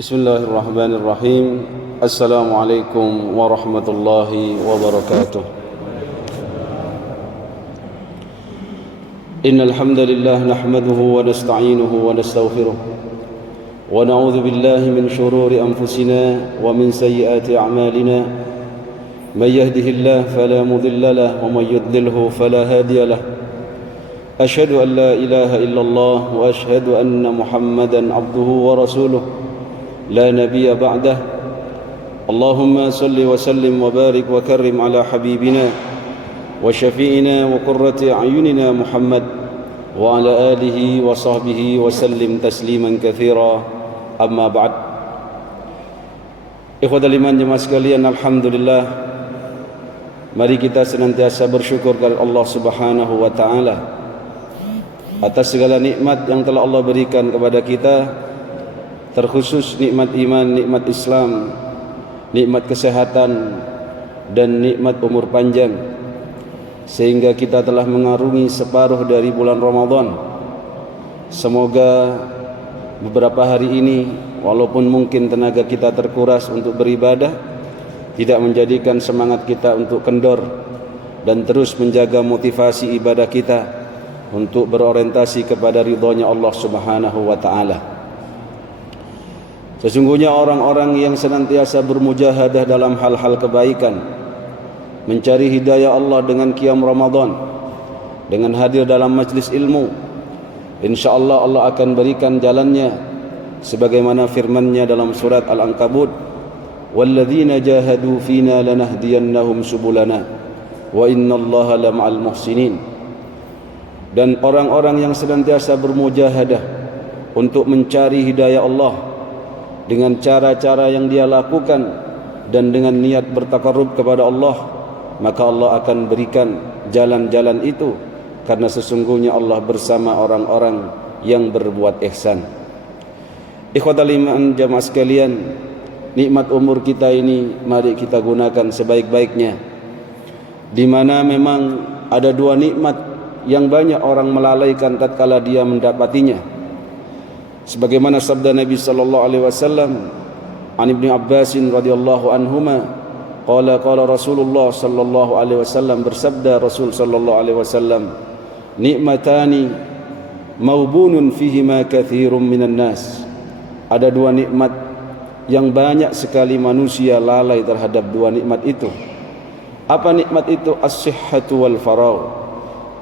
Bismillahirrahmanirrahim. Assalamualaikum warahmatullahi wabarakatuh. Innal hamdalillah nahmaduhu wa nasta'inuhu wa nastaghfiruh wa na'udzu billahi min shururi anfusina wa min sayyiati a'malina. May yahdihillahu fala mudilla lahu wa may yudlilhu fala hadiya lahu. Ashhadu an la ilaha illallah wa ashhadu anna Muhammadan 'abduhu wa rasuluh. لا نبي بعده. اللهم صل وسلم وبارك وكرم على حبيبنا وشفيعنا وقرة أعيننا محمد وعلى آله وصحبه وسلم تسليما كثيرا. أما بعد. Ikhwatal iman jemaah sekalian, alhamdulillah, mari kita senantiasa bersyukur kepada Allah Subhanahu wa taala atas segala nikmat yang telah Allah berikan kepada kita, terkhusus nikmat iman, nikmat Islam, nikmat kesehatan, dan nikmat umur panjang, sehingga kita telah mengarungi separuh dari bulan Ramadan. Semoga beberapa hari ini, walaupun mungkin tenaga kita terkuras untuk beribadah, tidak menjadikan semangat kita untuk kendor, dan terus menjaga motivasi ibadah kita untuk berorientasi kepada ridhonya Allah Subhanahu wa ta'ala. Sesungguhnya orang-orang yang senantiasa bermujahadah dalam hal-hal kebaikan, mencari hidayah Allah dengan qiyam Ramadan, dengan hadir dalam majlis ilmu, insyaallah Allah akan berikan jalannya sebagaimana firman-Nya dalam surat Al-Ankabut, walladzina jahadu fina lanahdiyannahum subulana wa innallaha lama'al muhsinin. Dan orang-orang yang senantiasa bermujahadah untuk mencari hidayah Allah dengan cara-cara yang dia lakukan dan dengan niat bertakarrub kepada Allah, maka Allah akan berikan jalan-jalan itu, karena sesungguhnya Allah bersama orang-orang yang berbuat ihsan. Ikhwatal iman jamaah sekalian, nikmat umur kita ini mari kita gunakan sebaik-baiknya, di mana memang ada dua nikmat yang banyak orang melalaikan tatkala dia mendapatinya. Sebagaimana sabda Nabi sallallahu alaihi wasallam an Ibnu Abbas radhiyallahu anhuma, qala Rasulullah sallallahu alaihi wasallam, bersabda Rasul sallallahu alaihi wasallam, nikmatani maubunun fihima katsirun minan nas. Ada dua nikmat yang banyak sekali manusia lalai terhadap dua nikmat itu. Apa nikmat itu? As-sihhatu wal faragh.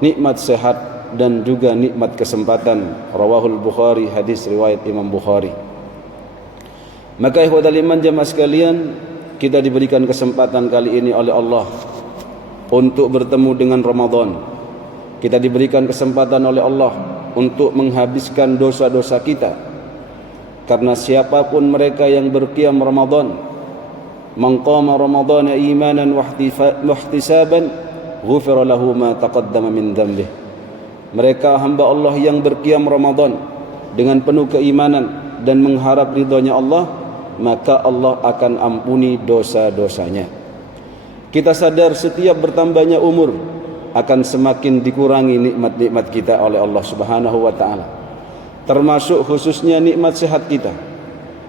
Nikmat sehat dan juga nikmat kesempatan. Rawahul Bukhari, hadis riwayat Imam Bukhari. Maka ikhwatal iman jamaah sekalian, kita diberikan kesempatan kali ini oleh Allah untuk bertemu dengan Ramadan. Kita diberikan kesempatan oleh Allah untuk menghabiskan dosa-dosa kita, karena siapapun mereka yang berqiyam Ramadan, man qama ramadhana imanan wa ihtisaban ghufira lahu ma taqaddama min dhanbihi. Mereka hamba Allah yang berqiyam Ramadan dengan penuh keimanan dan mengharap ridhonya Allah, maka Allah akan ampuni dosa-dosanya. Kita sadar setiap bertambahnya umur akan semakin dikurangi nikmat-nikmat kita oleh Allah Subhanahu wa taala. Termasuk khususnya nikmat sehat kita.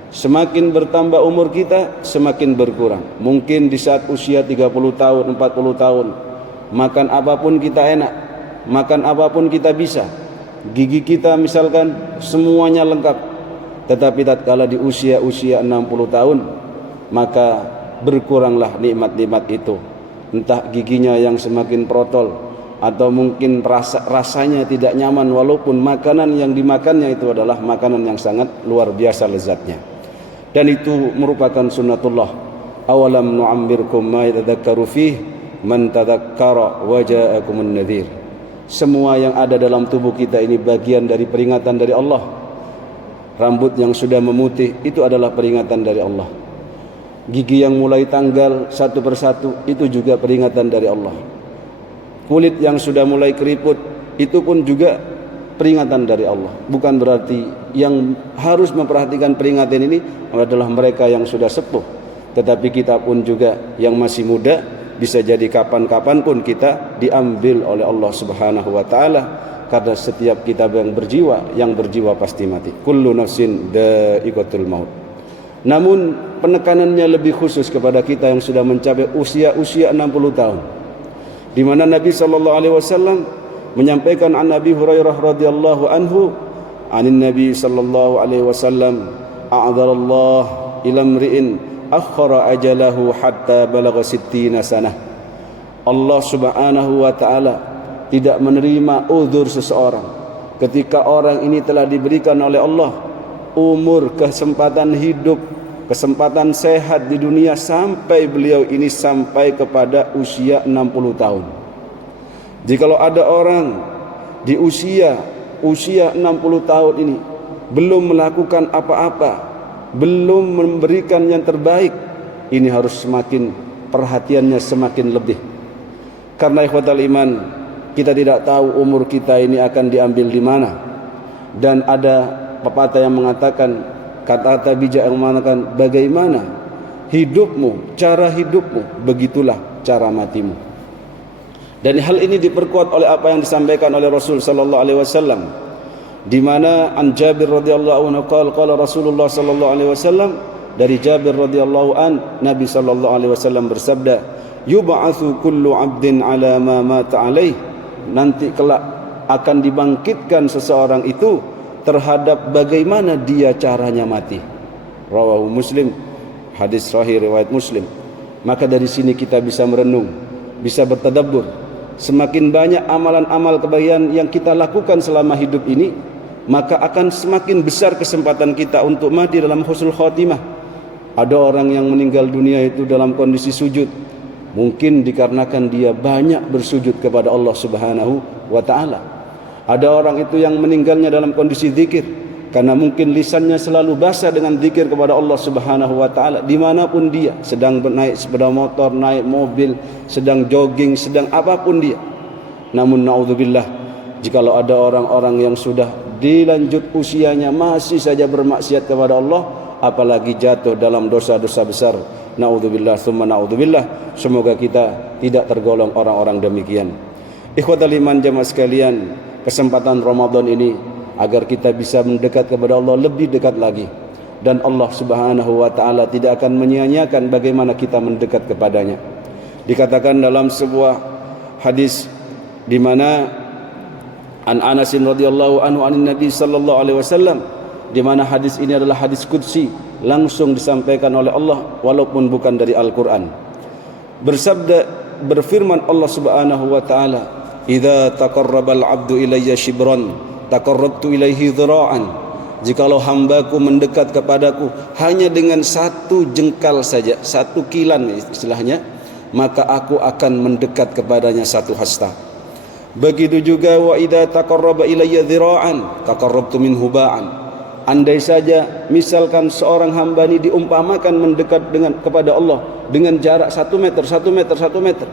Semakin bertambah umur kita, semakin berkurang. Mungkin di saat usia 30 tahun, 40 tahun, makan apapun kita enak, makan apapun kita bisa, gigi kita misalkan semuanya lengkap. Tetapi tatkala di usia-usia 60 tahun, maka berkuranglah nikmat-nikmat itu. Entah giginya yang semakin protol, atau mungkin rasanya tidak nyaman, walaupun makanan yang dimakannya itu adalah makanan yang sangat luar biasa lezatnya. Dan itu merupakan sunnatullah. Awalam nu'ammirkum ma yatadhakkaru fih man tadhakkara wa ja'akumun nadhir. Semua yang ada dalam tubuh kita ini bagian dari peringatan dari Allah. Rambut yang sudah memutih itu adalah peringatan dari Allah. Gigi yang mulai tanggal satu persatu itu juga peringatan dari Allah. Kulit yang sudah mulai keriput itu pun juga peringatan dari Allah. Bukan berarti yang harus memperhatikan peringatan ini adalah mereka yang sudah sepuh, tetapi kita pun juga yang masih muda, bisa jadi kapan-kapan pun kita diambil oleh Allah Subhanahu wa taala, karena setiap kita yang berjiwa pasti mati. Kullu nafsin dha'iqatul maut. Namun penekanannya lebih khusus kepada kita yang sudah mencapai usia 60 tahun, di mana Nabi SAW menyampaikan an Abi Hurairah radhiyallahu anhu anin Nabi SAW, a'dzarallah ila mri'in akhara ajalahu hatta balagha 60 sanah. Allah Subhanahu wa taala tidak menerima uzur seseorang ketika orang ini telah diberikan oleh Allah umur, kesempatan hidup, kesempatan sehat di dunia sampai beliau ini sampai kepada usia 60 tahun. Jikalau ada orang di usia 60 tahun ini belum melakukan apa-apa, belum memberikan yang terbaik, ini harus semakin perhatiannya semakin lebih. Karena ikhwatal iman, kita tidak tahu umur kita ini akan diambil di mana. Dan ada pepatah yang mengatakan, kata-kata bijak yang mengatakan, bagaimana hidupmu, cara hidupmu, begitulah cara matimu. Dan hal ini diperkuat oleh apa yang disampaikan oleh Rasul sallallahu alaihi wasallam, di mana an Jabir radhiyallahu anhu qala Rasulullah sallallahu alaihi wasallam, dari Jabir radhiyallahu an, Nabi sallallahu alaihi wasallam bersabda, yub'atsu kullu 'abdin 'ala ma mata 'alaih, nanti kelak akan dibangkitkan seseorang itu terhadap bagaimana dia caranya mati. Rawahu Muslim, hadis sahih riwayat Muslim. Maka dari sini kita bisa merenung, bisa bertadabbur. Semakin banyak amalan-amal kebaikan yang kita lakukan selama hidup ini, maka akan semakin besar kesempatan kita untuk mati dalam husnul khotimah. Ada orang yang meninggal dunia itu dalam kondisi sujud, mungkin dikarenakan dia banyak bersujud kepada Allah Subhanahu wa taala. Ada orang itu yang meninggalnya dalam kondisi zikir, karena mungkin lisannya selalu basah dengan zikir kepada Allah Subhanahu wa taala dimanapun dia, sedang naik sepeda motor, naik mobil, sedang jogging, sedang apapun dia. Namun naudzubillah, jikalau ada orang-orang yang sudah dilanjut usianya masih saja bermaksiat kepada Allah, apalagi jatuh dalam dosa-dosa besar, naudzubillah tsumma naudzubillah. Semoga kita tidak tergolong orang-orang demikian. Ikhwatal iman jamaah sekalian, kesempatan Ramadan ini agar kita bisa mendekat kepada Allah lebih dekat lagi, dan Allah Subhanahu wa taala tidak akan menyia-nyiakan bagaimana kita mendekat kepadanya. Dikatakan dalam sebuah hadis di mana an Anas radhiyallahu anhu anin Nabi sallallahu alaihi wasallam, di mana hadis ini adalah hadis qudsi, langsung disampaikan oleh Allah walaupun bukan dari Al-Qur'an. Berfirman Allah Subhanahu wa taala, "Idza taqarrabal 'abdu ilayya shibran taqarrabtu ilaihi dhira'an." Jikalau hambaku mendekat kepadaku hanya dengan satu jengkal saja, satu kilan istilahnya, maka aku akan mendekat kepadanya satu hasta. Begitu juga wa idza taqarraba ilayya dhira'an taqarrabtu minhu ba'an. Andai saja misalkan seorang hamba ini diumpamakan mendekat kepada Allah dengan jarak 1 meter, 1 meter, 1 meter,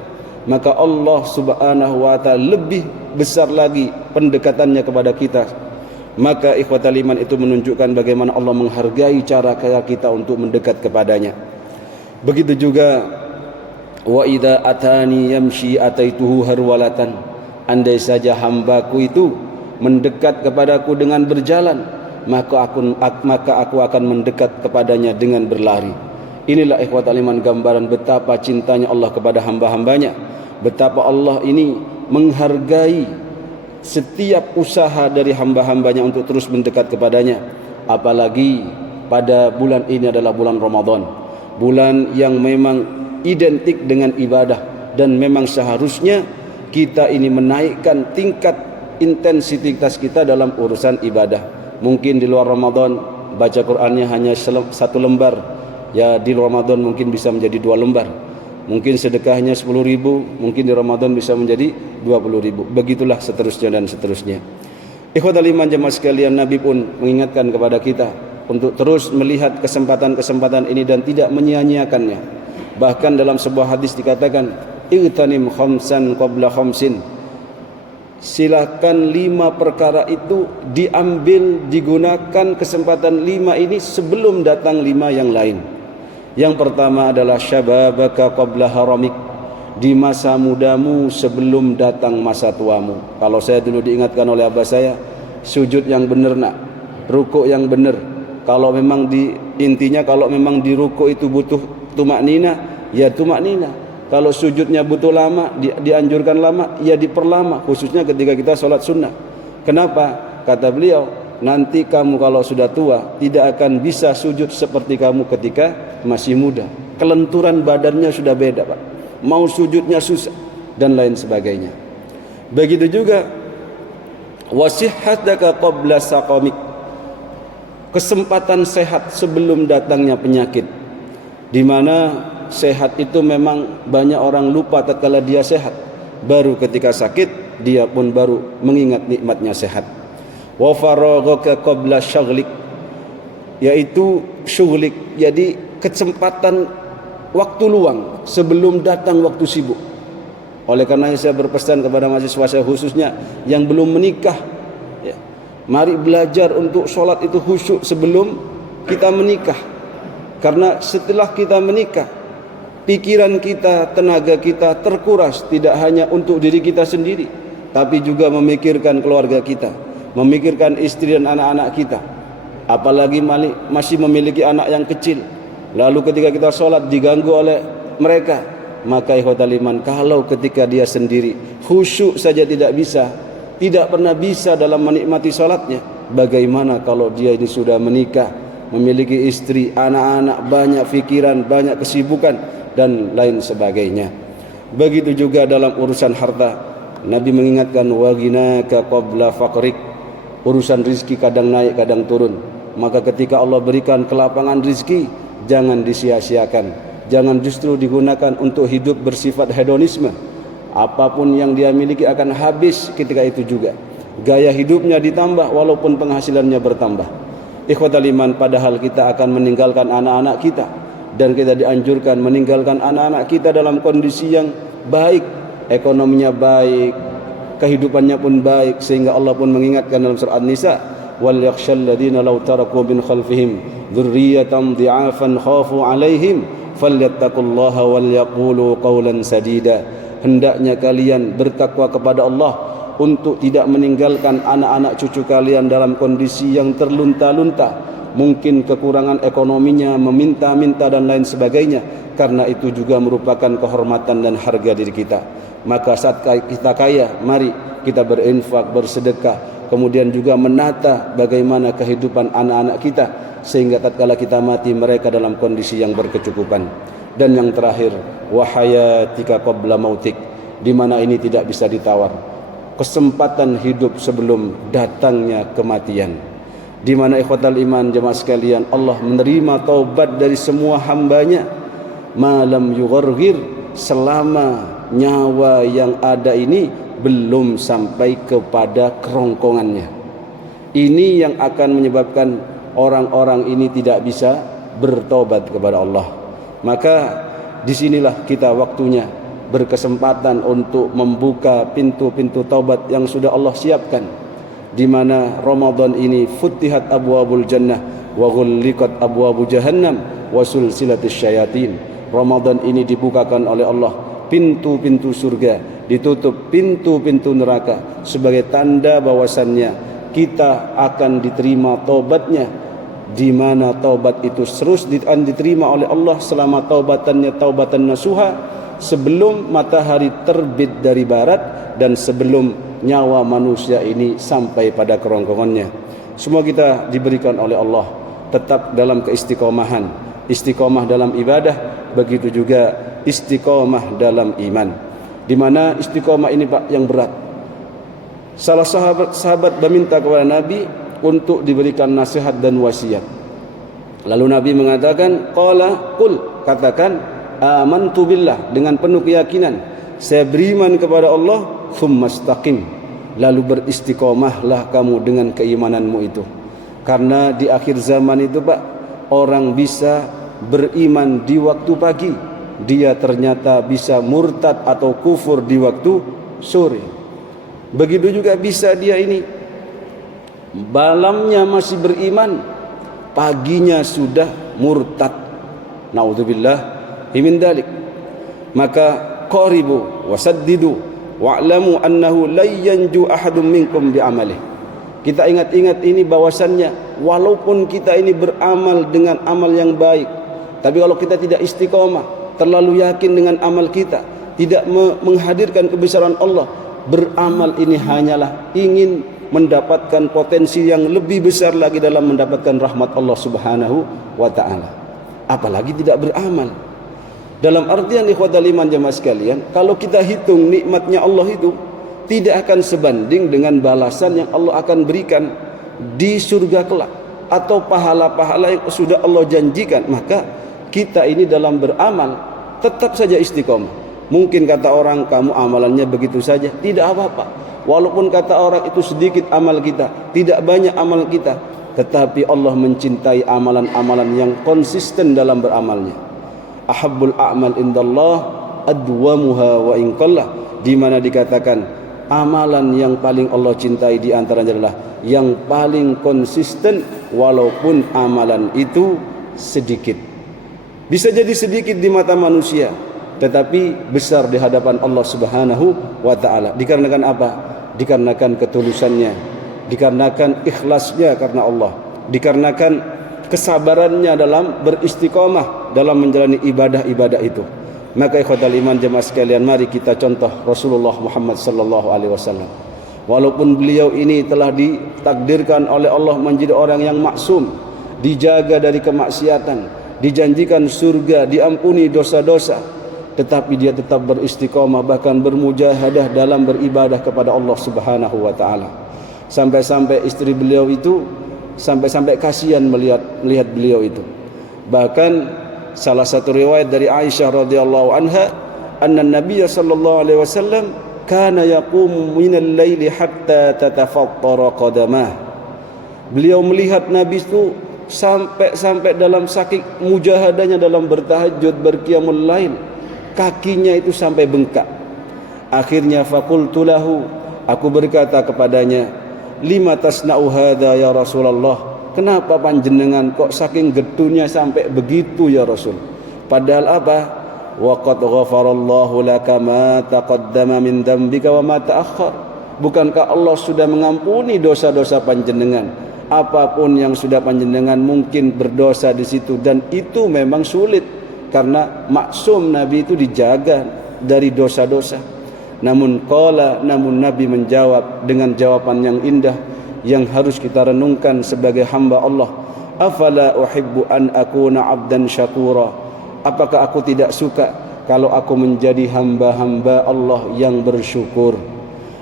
maka Allah Subhanahu wa taala lebih besar lagi pendekatannya kepada kita. Maka ikhwatal iman, itu menunjukkan bagaimana Allah menghargai cara kita untuk mendekat kepadanya. Begitu juga wa idza atani yamshi ataituhu harwalatan. Andai saja hambaku itu mendekat kepadaku dengan berjalan, maka aku akan mendekat kepadanya dengan berlari. Inilah ikhwatal iman gambaran betapa cintanya Allah kepada hamba-hambanya, betapa Allah ini menghargai setiap usaha dari hamba-hambanya untuk terus mendekat kepadanya. Apalagi pada bulan ini adalah bulan Ramadan, bulan yang memang identik dengan ibadah, dan memang seharusnya kita ini menaikkan tingkat intensitas kita dalam urusan ibadah. Mungkin di luar Ramadan baca Qur'annya hanya 1 lembar, ya di Ramadan mungkin bisa menjadi 2 lembar. Mungkin sedekahnya 10.000, mungkin di Ramadan bisa menjadi 20.000. Begitulah seterusnya dan seterusnya. Ikhwatal iman jemaah sekalian, Nabi pun mengingatkan kepada kita untuk terus melihat kesempatan-kesempatan ini dan tidak menyia-nyiakannya. Bahkan dalam sebuah hadis dikatakan, igtanim khamsan qabla khamsin. Silakan 5 perkara itu diambil, digunakan kesempatan 5 ini sebelum datang 5 yang lain. Yang pertama adalah syababaka qabla haramik, di masa mudamu sebelum datang masa tuamu. Kalau saya dulu diingatkan oleh abah saya, sujud yang benar nak, rukuk yang benar, Kalau memang intinya kalau memang di ruku itu butuh tumaknina, ya tumaknina. Kalau sujudnya butuh lama, dianjurkan lama, ya diperlama, khususnya ketika kita sholat sunnah. Kenapa? Kata beliau, nanti kamu kalau sudah tua tidak akan bisa sujud seperti kamu ketika masih muda. Kelenturan badannya sudah beda, Pak. Mau sujudnya susah dan lain sebagainya. Begitu juga wasihhataka qabla saqamik, kesempatan sehat sebelum datangnya penyakit. Di mana sehat itu memang banyak orang lupa tatkala dia sehat, baru ketika sakit dia pun baru mengingat nikmatnya sehat. Wa faraghaka qabla syaghlik, yaitu syughlik, jadi kesempatan waktu luang sebelum datang waktu sibuk. Oleh karena saya berpesan kepada mahasiswa saya khususnya yang belum menikah, ya, mari belajar untuk sholat itu khusyuk sebelum kita menikah. Karena setelah kita menikah, pikiran kita, tenaga kita terkuras tidak hanya untuk diri kita sendiri, tapi juga memikirkan keluarga kita, memikirkan istri dan anak-anak kita. Apalagi masih memiliki anak yang kecil, lalu ketika kita sholat diganggu oleh mereka, maka ikhwatal iman, kalau ketika dia sendiri khusyuk saja tidak bisa, tidak pernah bisa dalam menikmati sholatnya, bagaimana kalau dia ini sudah menikah, memiliki istri, anak-anak, banyak fikiran, banyak kesibukan dan lain sebagainya. Begitu juga dalam urusan harta, Nabi mengingatkan waghinaka qabla faqrik, urusan rizki kadang naik kadang turun. Maka ketika Allah berikan kelapangan rizki, jangan disia-siakan, jangan justru digunakan untuk hidup bersifat hedonisme. Apapun yang dia miliki akan habis ketika itu juga. Gaya hidupnya ditambah walaupun penghasilannya bertambah. Ikhwatal iman, padahal kita akan meninggalkan anak-anak kita, dan kita dianjurkan meninggalkan anak-anak kita dalam kondisi yang baik, ekonominya baik, kehidupannya pun baik, sehingga Allah pun mengingatkan dalam surah An-Nisa, wal yakhshal ladzina law taraku min khalfihim dzurriyyatan dhi'afan khafu 'alaihim falyattaqullaha wal yaqulu qawlan sadida. Hendaknya kalian bertakwa kepada Allah untuk tidak meninggalkan anak-anak cucu kalian dalam kondisi yang terlunta-lunta, mungkin kekurangan ekonominya, meminta-minta dan lain sebagainya, karena itu juga merupakan kehormatan dan harga diri kita. Maka saat kita kaya, mari kita berinfak, bersedekah, kemudian juga menata bagaimana kehidupan anak-anak kita, sehingga tatkala kita mati mereka dalam kondisi yang berkecukupan. Dan yang terakhir, wahayatika qabla mautik, di mana ini tidak bisa ditawar, kesempatan hidup sebelum datangnya kematian. Di mana ikhwatal iman jemaah sekalian, Allah menerima taubat dari semua hambanya malam yugharghir, selama nyawa yang ada ini belum sampai kepada kerongkongannya. Ini yang akan menyebabkan orang-orang ini tidak bisa bertobat kepada Allah. Maka disinilah kita waktunya berkesempatan untuk membuka pintu-pintu taubat yang sudah Allah siapkan, di mana Ramadan ini futihat abwabul jannah wa ghulliqat abwabu jahannam wa sulsilatis syayatin. Ramadan ini dibukakan oleh Allah pintu-pintu surga, ditutup pintu-pintu neraka, sebagai tanda bahwasannya kita akan diterima taubatnya, di mana taubat itu terus diterima oleh Allah selama taubatannya taubatan nasuha, sebelum matahari terbit dari barat dan sebelum nyawa manusia ini sampai pada kerongkongannya. Semua kita diberikan oleh Allah tetap dalam keistiqomahan, istiqomah dalam ibadah, begitu juga istiqomah dalam iman. Di mana istiqomah ini Pak yang berat. Salah sahabat meminta kepada Nabi untuk diberikan nasihat dan wasiat. Lalu Nabi mengatakan, qala qul, katakan, amantu billah, dengan penuh keyakinan saya beriman kepada Allah, tsumastaqim, lalu beristiqomahlah kamu dengan keimananmu itu. Karena di akhir zaman itu Pak, orang bisa beriman di waktu pagi, dia ternyata bisa murtad atau kufur di waktu sore. Begitu juga bisa dia ini malamnya masih beriman, paginya sudah murtad. Naudzubillah min dzalik. Maka qaribu wasaddidu wa'lamu annahu la yanju ahadun minkum bi'amalihi. Kita ingat-ingat ini bahwasannya walaupun kita ini beramal dengan amal yang baik, tapi kalau kita tidak istiqomah, terlalu yakin dengan amal kita, tidak menghadirkan kebesaran Allah, beramal ini hanyalah ingin mendapatkan potensi yang lebih besar lagi dalam mendapatkan rahmat Allah Subhanahu wa taala. Apalagi tidak beramal. Dalam artian ikhwatal iman jemaah sekalian, kalau kita hitung nikmatnya Allah itu tidak akan sebanding dengan balasan yang Allah akan berikan di surga kelak atau pahala-pahala yang sudah Allah janjikan. Maka kita ini dalam beramal tetap saja istiqomah. Mungkin kata orang, kamu amalannya begitu saja, tidak apa-apa. Walaupun kata orang itu sedikit amal kita, tidak banyak amal kita, tetapi Allah mencintai amalan-amalan yang konsisten dalam beramalnya. Ahabbul a'mal indallah adwamuha wa in qallah, di mana dikatakan amalan yang paling Allah cintai di antaranya adalah yang paling konsisten walaupun amalan itu sedikit. Bisa jadi sedikit di mata manusia, tetapi besar di hadapan Allah Subhanahu wa taala. Dikarenakan apa? Dikarenakan ketulusannya, dikarenakan ikhlasnya karena Allah, dikarenakan kesabarannya dalam beristiqomah dalam menjalani ibadah-ibadah itu. Maka ikhwatal iman jemaah sekalian, mari kita contoh Rasulullah Muhammad sallallahu alaihi wasallam. Walaupun beliau ini telah ditakdirkan oleh Allah menjadi orang yang maksum, dijaga dari kemaksiatan, dijanjikan surga, diampuni dosa-dosa, tetapi dia tetap beristiqomah, bahkan bermujahadah dalam beribadah kepada Allah Subhanahu wa taala. Sampai-sampai istri beliau itu sampai kasihan melihat beliau itu. Bahkan salah satu riwayat dari Aisyah radhiyallahu anha, anna Nabiy sallallahu alaihi wasallam kana yaqumu minal laili hatta tatafattara qadamah. Beliau melihat Nabi itu sampai dalam saking mujahadahnya dalam bertahajud, berqiyamul lail, kakinya itu sampai bengkak. Akhirnya faqultu lahu, aku berkata kepadanya, lima tasna'u hadza ya Rasulullah, kenapa panjenengan kok saking gedunya sampai begitu ya Rasul? Padahal apa? Wa qad ghafarallahu laka ma taqaddama min dzambika wa ma ta'akhkhar. Bukankah Allah sudah mengampuni dosa-dosa panjenengan? Apapun yang sudah panjenengan mungkin berdosa di situ, dan itu memang sulit karena maksum Nabi itu dijaga dari dosa-dosa. Namun Nabi menjawab dengan jawaban yang indah yang harus kita renungkan sebagai hamba Allah. Afala uhibbu an akuna abdan syakura. Apakah aku tidak suka kalau aku menjadi hamba-hamba Allah yang bersyukur?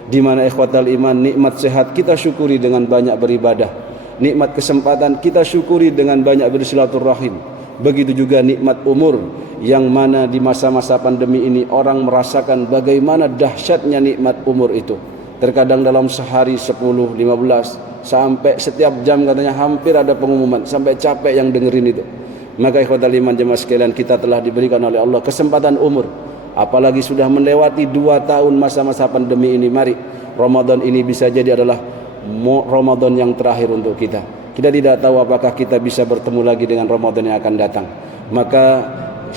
Di mana ikhwatal iman, nikmat sehat kita syukuri dengan banyak beribadah, nikmat kesempatan kita syukuri dengan banyak bersilaturahim. Begitu juga nikmat umur, yang mana di masa-masa pandemi ini orang merasakan bagaimana dahsyatnya nikmat umur itu. Terkadang dalam sehari 10, 15, sampai setiap jam katanya hampir ada pengumuman, sampai capek yang dengerin itu. Maka ikhwatal iman jemaah sekalian, kita telah diberikan oleh Allah kesempatan umur, apalagi sudah melewati 2 tahun masa-masa pandemi ini. Mari Ramadan ini bisa jadi adalah Ramadan yang terakhir untuk kita. Kita tidak tahu apakah kita bisa bertemu lagi dengan Ramadan yang akan datang. Maka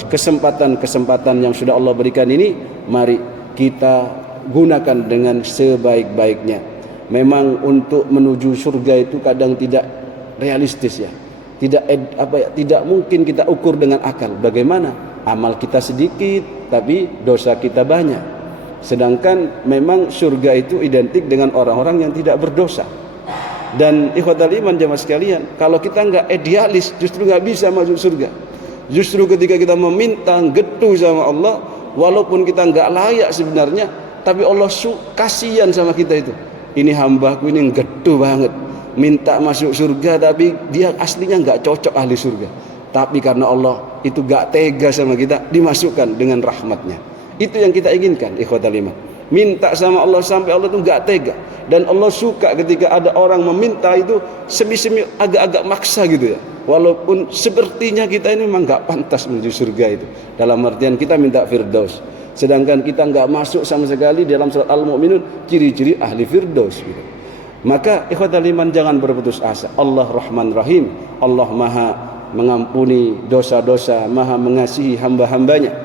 kesempatan-kesempatan yang sudah Allah berikan ini, mari kita gunakan dengan sebaik-baiknya. Memang untuk menuju surga itu kadang tidak realistis ya. Tidak mungkin kita ukur dengan akal. Bagaimana? Amal kita sedikit tapi dosa kita banyak. Sedangkan memang surga itu identik dengan orang-orang yang tidak berdosa. Dan ikhwatal iman jemaah sekalian, kalau kita enggak idealis, justru enggak bisa masuk surga. Justru ketika kita meminta getu sama Allah, walaupun kita enggak layak sebenarnya, tapi Allah kasihan sama kita itu. Ini hambaku ini getu banget, minta masuk surga, tapi dia aslinya enggak cocok ahli surga. Tapi karena Allah itu enggak tega sama kita, dimasukkan dengan rahmatnya. Itu yang kita inginkan ikhwatal iman. Minta sama Allah sampai Allah itu enggak tega. Dan Allah suka ketika ada orang meminta itu semi-semi agak-agak maksa gitu ya. Walaupun sepertinya kita ini memang enggak pantas menuju surga itu. Dalam artian kita minta firdaus. Sedangkan kita enggak masuk sama sekali dalam surat Al-Mu'minun ciri-ciri ahli firdaus gitu. Maka ikhwatal iman jangan berputus asa. Allah Rahman Rahim. Allah Maha mengampuni dosa-dosa, Maha mengasihi hamba-hambanya.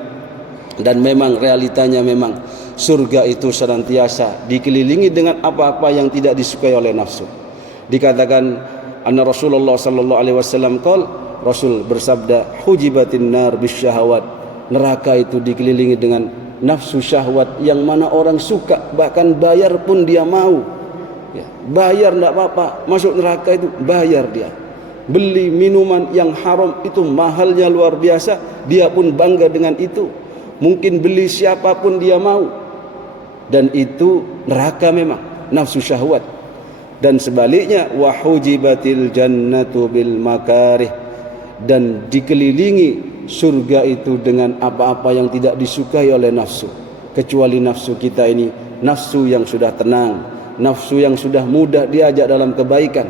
Dan memang realitanya memang surga itu senantiasa dikelilingi dengan apa-apa yang tidak disukai oleh nafsu. Dikatakan anna Rasulullah sallallahu alaihi wasallam qol, Rasul bersabda, hujibatin nar bisyahawat, neraka itu dikelilingi dengan nafsu syahwat yang mana orang suka, bahkan bayar pun dia mau. Ya, bayar enggak apa-apa, masuk neraka itu bayar dia. Beli minuman yang haram itu mahalnya luar biasa, dia pun bangga dengan itu. Mungkin beli siapapun dia mau. Dan itu neraka memang, nafsu syahwat. Dan sebaliknya, wa hujibatil jannatu bil makarih, dan dikelilingi surga itu dengan apa-apa yang tidak disukai oleh nafsu, kecuali nafsu kita ini, nafsu yang sudah tenang, nafsu yang sudah mudah diajak dalam kebaikan,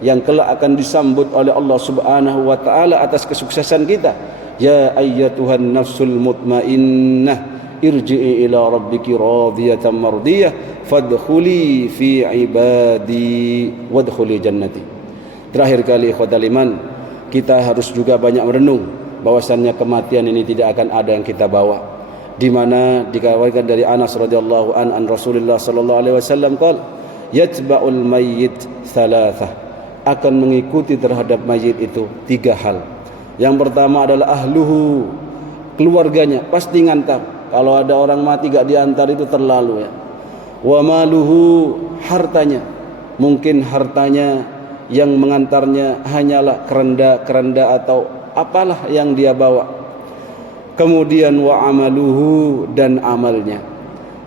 yang kelak akan disambut oleh Allah Subhanahu wa taala atas kesuksesan kita. Ya ayyatuhan nafsul mutmainnah, irji'i ila rabbiki radiyatan mardiyah, fadkhuli fi ibadi wadkhuli jannati. Terakhir kali ikhwatal iman, kita harus juga banyak merenung bahwasannya kematian ini tidak akan ada yang kita bawa. Di mana dikabarkan dari Anas radhiyallahu an Rasulullah sallallahu alaihi wasallam qala, yatba'ul mayyit thalathah, akan mengikuti terhadap mayit itu 3 hal. Yang pertama adalah ahluhu, keluarganya pasti ngantar. Kalau ada orang mati gak diantar itu terlalu ya. Wa maluhu, hartanya, mungkin hartanya yang mengantarnya hanyalah kerenda-kerenda atau apalah yang dia bawa. Kemudian wa amaluhu, dan amalnya.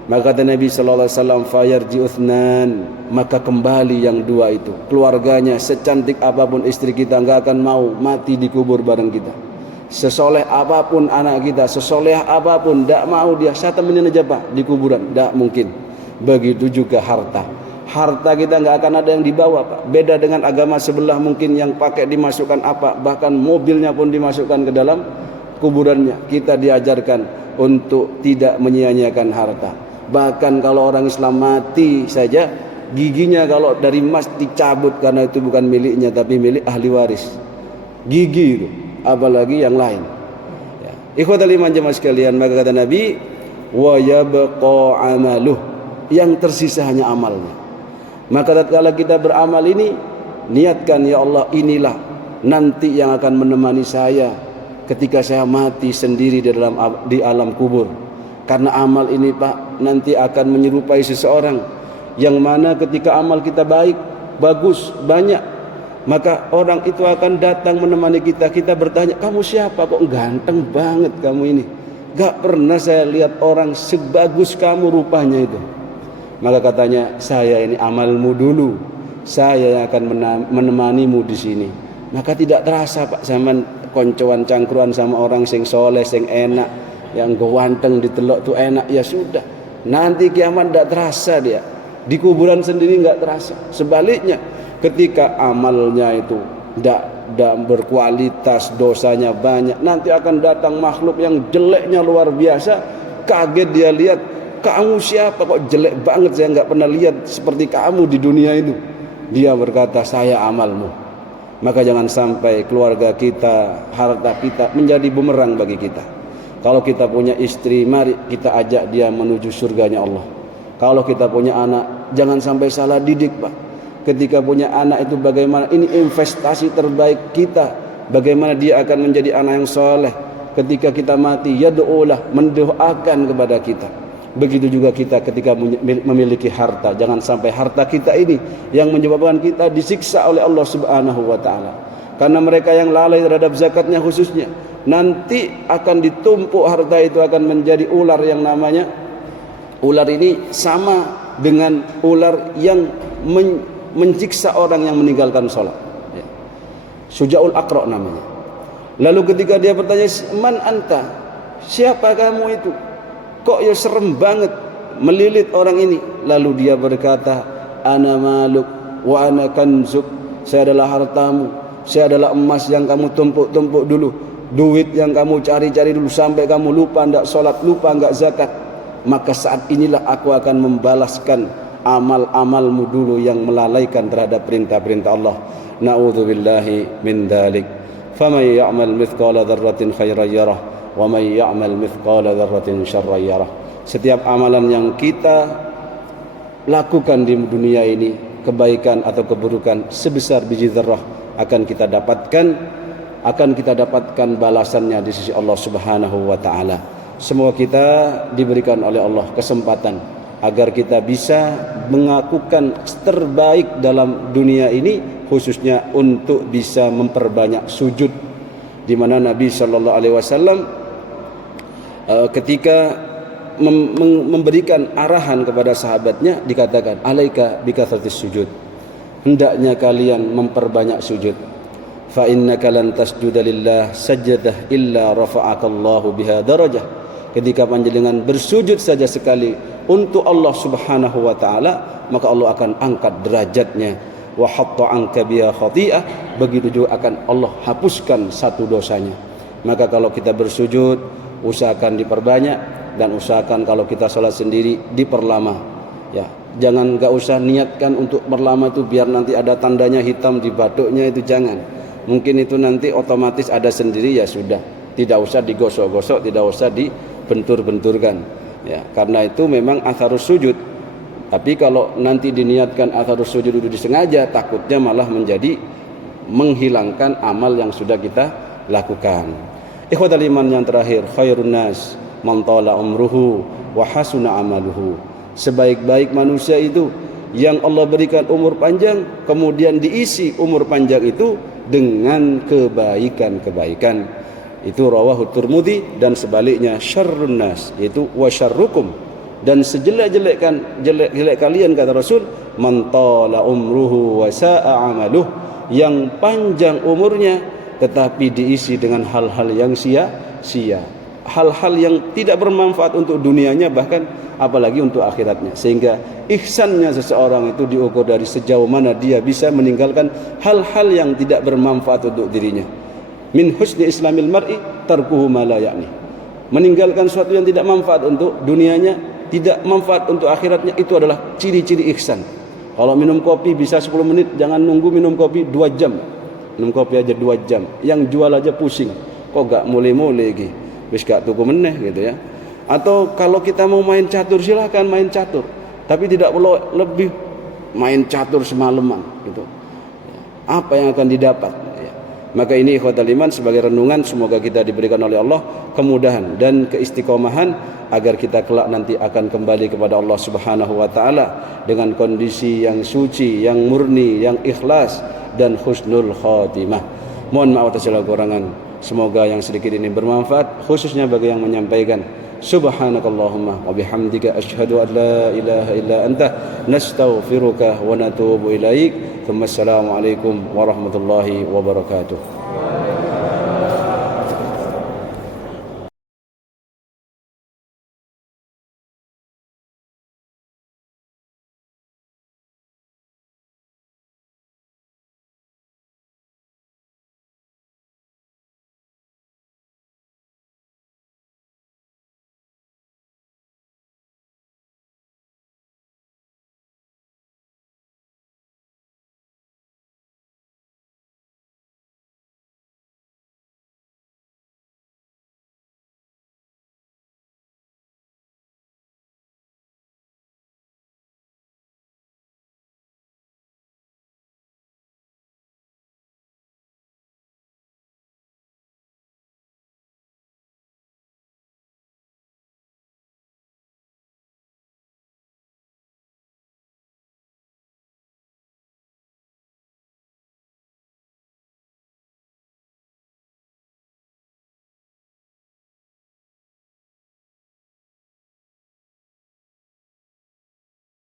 Maka kata Nabi sallallahu alaihi wasallam, fayarji uthnan, maka kembali yang 2 itu. Keluarganya, secantik apapun istri kita enggak akan mau mati dikubur bareng kita. Sesoleh apapun anak kita, sesoleh apapun, enggak mau dia satu menit aja Pak di kuburan, enggak mungkin. Begitu juga harta. Harta kita enggak akan ada yang dibawa Pak. Beda dengan agama sebelah mungkin yang pakai dimasukkan apa, bahkan mobilnya pun dimasukkan ke dalam kuburannya. Kita diajarkan untuk tidak menyia-nyiakan harta. Bahkan kalau orang Islam mati saja, giginya kalau dari emas dicabut karena itu bukan miliknya tapi milik ahli waris. Gigi itu, apalagi yang lain. Ya. Ikhwatal iman jemaah sekalian, maka kata Nabi, wa yabqa amaluh, yang tersisa hanya amalnya. Maka tatkala kita beramal ini, niatkan, ya Allah, inilah nanti yang akan menemani saya ketika saya mati sendiri di alam kubur. Karena amal ini Pak nanti akan menyerupai seseorang yang mana ketika amal kita baik, bagus, banyak, maka orang itu akan datang menemani kita. Kita bertanya, kamu siapa? Kok ganteng banget kamu ini? Gak pernah saya lihat orang sebagus kamu rupanya itu. Maka katanya, saya ini amalmu dulu, saya yang akan menemanimu di sini. Maka tidak terasa Pak zaman koncoan cangkruan sama orang sing soleh, sing enak, yang ganteng ditelok tuh enak, ya sudah. Nanti kiamat tidak terasa dia. Di kuburan sendiri nggak terasa. Sebaliknya, ketika amalnya itu tidak berkualitas, dosanya banyak, nanti akan datang makhluk yang jeleknya luar biasa. Kaget dia lihat, kamu siapa kok jelek banget, saya nggak pernah lihat seperti kamu di dunia itu. Dia berkata, saya amalmu. Maka jangan sampai keluarga kita, harta kita menjadi bumerang bagi kita. Kalau kita punya istri, mari kita ajak dia menuju surganya Allah. Kalau kita punya anak, jangan sampai salah didik Pak. Ketika punya anak itu bagaimana, ini investasi terbaik kita. Bagaimana dia akan menjadi anak yang soleh. Ketika kita mati, yad'ulah, mendoakan kepada kita. Begitu juga kita ketika memiliki harta. Jangan sampai harta kita ini yang menyebabkan kita disiksa oleh Allah Subhanahu wa ta'ala. Karena mereka yang lalai terhadap zakatnya khususnya, nanti akan ditumpuk harta itu, akan menjadi ular yang namanya, ular ini sama dengan ular yang menyiksa orang yang meninggalkan sholat. Ya. Sujaul Aqra namanya. Lalu ketika dia bertanya, man anta, siapa kamu itu? Kok ya serem banget melilit orang ini? Lalu dia berkata, ana maluk wa ana kanzuk, saya adalah hartamu, saya adalah emas yang kamu tumpuk-tumpuk dulu, duit yang kamu cari-cari dulu sampai kamu lupa enggak sholat, lupa enggak zakat. Maka saat inilah aku akan membalaskan amal-amalmu dulu yang melalaikan terhadap perintah-perintah Allah. Na'udzubillahi min dzalik. Faman ya'mal mithqala dzarratin khairan yarah wa man ya'mal mithqala dzarratin syarran yarah. Setiap amalan yang kita lakukan di dunia ini, kebaikan atau keburukan sebesar biji dzarrah akan kita dapatkan balasannya di sisi Allah Subhanahu wa taala. Semoga kita diberikan oleh Allah kesempatan agar kita bisa melakukan terbaik dalam dunia ini, khususnya untuk bisa memperbanyak sujud, di mana Nabi sallallahu alaihi wasallam ketika memberikan arahan kepada sahabatnya dikatakan alaika bikathratis sujud, hendaknya kalian memperbanyak sujud. Fa innaka lan tasjuda lillah sajdah illa rafa'akallahu biha darajah. Ketika panjenengan bersujud saja sekali untuk Allah Subhanahu wa taala, maka Allah akan angkat derajatnya. Wa hatta anka biha khati'ah, begitu juga akan Allah hapuskan satu dosanya. Maka kalau kita bersujud, usahakan diperbanyak, dan usahakan kalau kita salat sendiri diperlama. Ya, jangan enggak usah niatkan untuk berlama itu biar nanti ada tandanya hitam di batuknya, itu jangan. Mungkin itu nanti otomatis ada sendiri, ya sudah. Tidak usah digosok-gosok, tidak usah dibentur-benturkan. Ya, karena itu memang atharus sujud. Tapi kalau nanti diniatkan atharus sujud itu disengaja, takutnya malah menjadi menghilangkan amal yang sudah kita lakukan. Ikhwatal iman yang terakhir, khairun nas man tala umruhu wa hasuna amaluhu. Sebaik-baik manusia itu yang Allah berikan umur panjang, kemudian diisi umur panjang itu dengan kebaikan-kebaikan. Itu rawahu Tirmidzi. Dan sebaliknya syarrun nas, itu wa syarrukum, dan sejelek-jelek kalian, kata Rasul, man tala umruhu wa sa'a amaluh, yang panjang umurnya tetapi diisi dengan hal-hal yang sia-sia, hal-hal yang tidak bermanfaat untuk dunianya, bahkan apalagi untuk akhiratnya. Sehingga ihsannya seseorang itu diukur dari sejauh mana dia bisa meninggalkan hal-hal yang tidak bermanfaat untuk dirinya. Min husni islamil mar'i tarkuhu ma la ya'ni. Meninggalkan sesuatu yang tidak manfaat untuk dunianya, tidak manfaat untuk akhiratnya, itu adalah ciri-ciri ihsan. Kalau minum kopi bisa 10 menit, jangan nunggu minum kopi 2 jam. Minum kopi aja 2 jam. Yang jual aja pusing. Kok gak mulai-mulai lagi? Wis gak tuku meneh gitu ya. Atau kalau kita mau main catur, silahkan main catur. Tapi tidak perlu lebih main catur semalaman gitu. Apa yang akan didapat? Maka ini ikhwatal iman sebagai renungan, semoga kita diberikan oleh Allah kemudahan dan keistiqomahan agar kita kelak nanti akan kembali kepada Allah Subhanahu wa taala dengan kondisi yang suci, yang murni, yang ikhlas dan husnul khatimah. Mohon maaf atas segala kekurangan. Semoga yang sedikit ini bermanfaat, khususnya bagi yang menyampaikan. Subhanakallahumma wa bihamdika asyhadu an la ilaha illa anta nastaghfiruka wa natubu ilaik. Assalamualaikum warahmatullahi wabarakatuh.